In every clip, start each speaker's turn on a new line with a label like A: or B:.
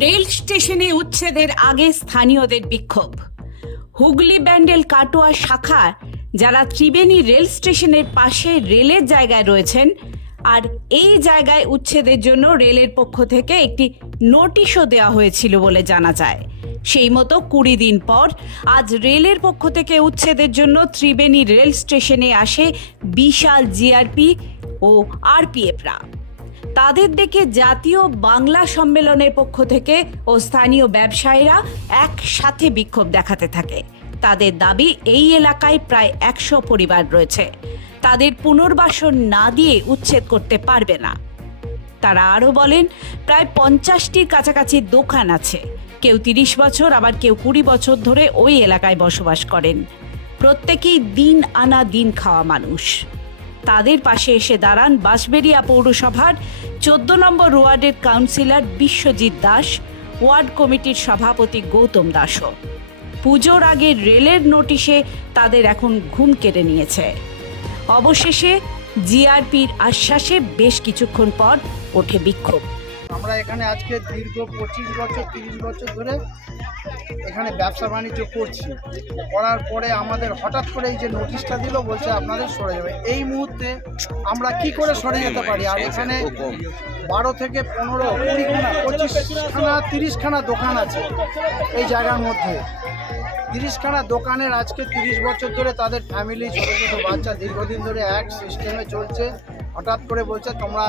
A: Rail স্টেশনে উচ্ছেদের আগে স্থানীয়দের বিক্ষোভ। হুগলি ব্যান্ডেল কাটোয়া শাখা, যারা ত্রিবেণী রেল স্টেশনের পাশে রেলের জায়গায় রয়েছেন, আর এই জায়গায় উচ্ছেদের জন্য রেলের পক্ষ থেকে একটি নোটিশও দেওয়া হয়েছিল বলে জানা যায়। সেই মতো কুড়ি দিন পর আজ রেলের পক্ষ থেকে উচ্ছেদের জন্য ত্রিবেণী রেল স্টেশনে আসে বিশাল জিআরপি ও আরপিএফরা। তাদের দেখে জাতীয় বাংলা সম্মেলনের পক্ষ থেকে ও স্থানীয় ব্যবসায়ীরা একসাথে বিক্ষোভ দেখাতে থাকে। তাদের দাবি, এই এলাকায় প্রায় একশো পরিবার রয়েছে। তাদের পুনর্বাসন না দিয়ে উচ্ছেদ করতে পারবে না। তারা আরও বলেন, প্রায় পঞ্চাশটির কাছাকাছি দোকান আছে। কেউ তিরিশ বছর, আবার কেউ কুড়ি বছর ধরে ওই এলাকায় বসবাস করেন। প্রত্যেকেই দিন আনা দিন খাওয়া মানুষ। তাদের পাশে এসে দাঁড়ান বাঁশবেড়িয়া পৌরসভার চোদ্দ নম্বর ওয়ার্ডের কাউন্সিলর বিশ্বজিৎ দাস, ওয়ার্ড কমিটির সভাপতি গৌতম দাসও। পুজোর আগে রেলের নোটিশে তাদের এখন ঘুম কেড়ে নিয়েছে। অবশেষে জিআরপির আশ্বাসে বেশ কিছুক্ষণ পর ওঠে বিক্ষোভ।
B: আমরা এখানে আজকে দীর্ঘ পঁচিশ বছর, তিরিশ বছর ধরে এখানে ব্যবসা বাণিজ্য করছি। করার পরে আমাদের হঠাৎ করে এই যে নোটিশটা দিল, বলছে আপনাদের সরে যাবে। এই মুহূর্তে আমরা কি করে সরে যেতে পারি? আর এখানে বারো থেকে পনেরো, কুড়িখানা, পঁচিশখানা, তিরিশখানা দোকান আছে এই জায়গার মধ্যে। তিরিশখানা দোকানের আজকে তিরিশ বছর ধরে তাদের ফ্যামিলি ছোটো ছোটো বাচ্চা দীর্ঘদিন ধরে এক সিস্টেমে চলছে। হঠাৎ করে বলছে, তোমরা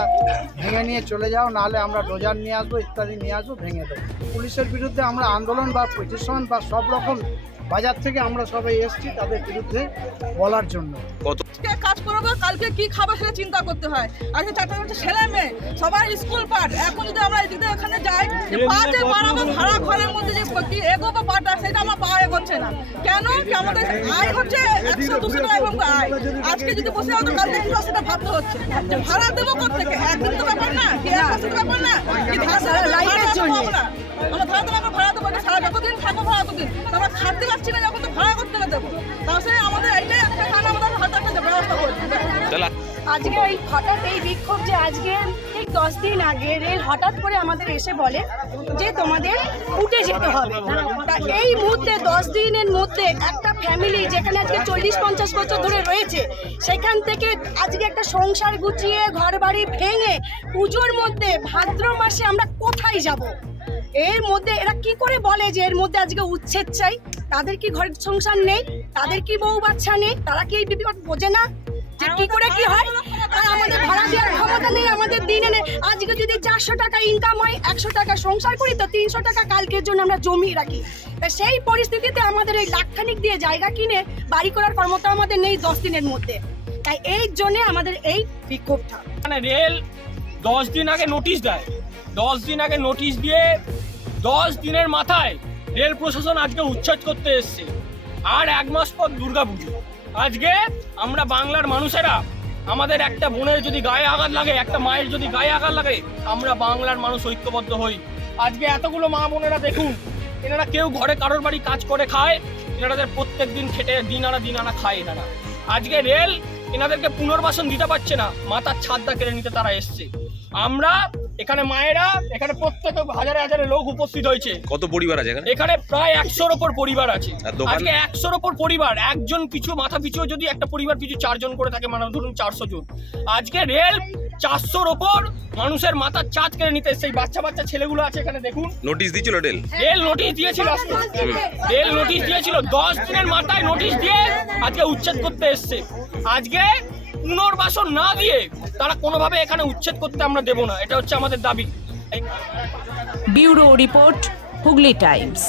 B: ভেঙে নিয়ে চলে যাও, নাহলে আমরা ডোজার নিয়ে আসব, ইত্যাদি নিয়ে আসব, ভেঙে দেবো। পুলিশের বিরুদ্ধে আমরা আন্দোলন বা পিটিশন বা সব রকম বাজার থেকে আমরা সবাই এসেছি তাদের বিরুদ্ধে বলার জন্য।
C: আজকে কাজ করব কালকে কি খাবে সেটা চিন্তা করতে হয়। আজকে চারটা চারটা ছেলে মেয়ে সবাই স্কুল পাঠ। এখন যদি আমরা এদিকে ওখানে যাই যে পা বাড়াবো ভাড়া ঘরের মধ্যে যে কি এগোবো পাটা সেটা আমার পা এগোচ্ছে না। কেন? কি আমাদের আয় হচ্ছে একশো দুশো টাকা এবং আয়। আজকে যদি বসে হতো কালকে কি হবে সেটা ভাবতে হচ্ছে যে ভাড়া দেবো কোথেকে একদিন তো ব্যাপার না কি এক মাসের ব্যাপার না কি ধার আমরা ভাড়া দেবো থাকব ভাড়া ততদিন তো আমরা খাটতে পারছি না যখন তো ভাড়া করতে দেবো তাহলে আমাদের এইটাই একটা খানা আমাদের হয়তো একটা ব্যবস্থা করতে
D: আজকে এই হঠাৎ এই বিক্ষোভ যে আজকে ঠিক দশ দিন আগে রেল হঠাৎ করে আমাদের এসে বলে যে তোমাদের উঠে যেতে হবে। তা এই মুহূর্তে দশ দিনের মধ্যে একটা ফ্যামিলি যেখানে আজকে চল্লিশ পঞ্চাশ বছর ধরে রয়েছে সেখান থেকে আজকে একটা সংসার গুছিয়ে ঘর বাড়ি ভেঙে পুজোর মধ্যে ভাদ্র মাসে আমরা কোথায় যাব? এর মধ্যে এরা কি করে বলে যে এর মধ্যে আজকে উচ্ছেদ চাই? তাদের কি ঘরের সংসার নেই? তাদের কি বউ বাচ্চা নেই? তারা কি এই বিপদ বোঝে না? যে কি করে কি হয়? আর আমাদের ভাড়া দেওয়ার ক্ষমতা নেই, আমাদের দিনে নেই। আজকে যদি চারশো টাকা ইনকাম হয়, একশো টাকা সংসার করি, তো তিনশো টাকা কালকের জন্য আমরা জমিয়ে রাখি। তা সেই পরিস্থিতিতে আমাদের এই লাখখানিক দিয়ে জায়গা কিনে বাড়ি করার ক্ষমতা আমাদের নেই দশ দিনের মধ্যে। তাই এই জন্য আমাদের এই বিক্ষোভটা।
E: মানে রেল দশ দিন আগে নোটিশ দেয়। দশ দিন আগে নোটিশ দিয়ে দশ দিনের মাথায় রেল প্রশাসন আজকে উচ্ছেদ করতে এসছে। আর এক মাস পর দুর্গা পুজো আজকে আমরা বাংলার মানুষেরা আমাদের একটা বোনের যদি গায়ে আঘাত লাগে, একটা মায়ের যদি গায়ে আঘাত লাগে, আমরা বাংলার মানুষ ঐক্যবদ্ধ হই। আজকে এতগুলো মা বোনেরা দেখুন, এনারা কেউ ঘরে কারোর বাড়ি কাজ করে খায়, এনাদের প্রত্যেক দিন খেটে দিন আনা দিন আনা খায় এনারা। আজকে রেল এনাদেরকে পুনর্বাসন দিতে পারছে না, মাথার ছাদটা কেড়ে নিতে তারা এসছে। আমরা এখানে মায়েরা এখানে প্রত্যেক হাজারে হাজারে লোক উপস্থিত হয়েছে।
F: কত পরিবার আছে এখানে?
E: এখানে প্রায় একশোর ওপর পরিবার আছে।
F: আর দোকান?
E: আজকে একশোর ওপর পরিবার একজন পিছু মাথা পিছু যদি একটা পরিবার পিছু চারজন করে থাকে মানে ধরুন চারশো জন। আজকে রেল চারশোর ওপর মানুষের মাথার চাঁদ কেড়ে নিতে সেই বাচ্চা বাচ্চা ছেলেগুলো আছে এখানে দেখুন।
F: নোটিশ দিয়েছিল রেল?
E: রেল নোটিশ দিয়েছিল আজকে। রেল নোটিশ দিয়েছিল দশ দিনের মাথায় নোটিশ দিয়ে আজকে উচ্ছেদ করতে এসছে। আজকে পুনর্বাসন না দিয়ে তারা কোনোভাবে এখানে উচ্ছেদ করতে আমরা দেব না। এটা হচ্ছে আমাদের দাবি।
A: Bureau report, Hooghly Times.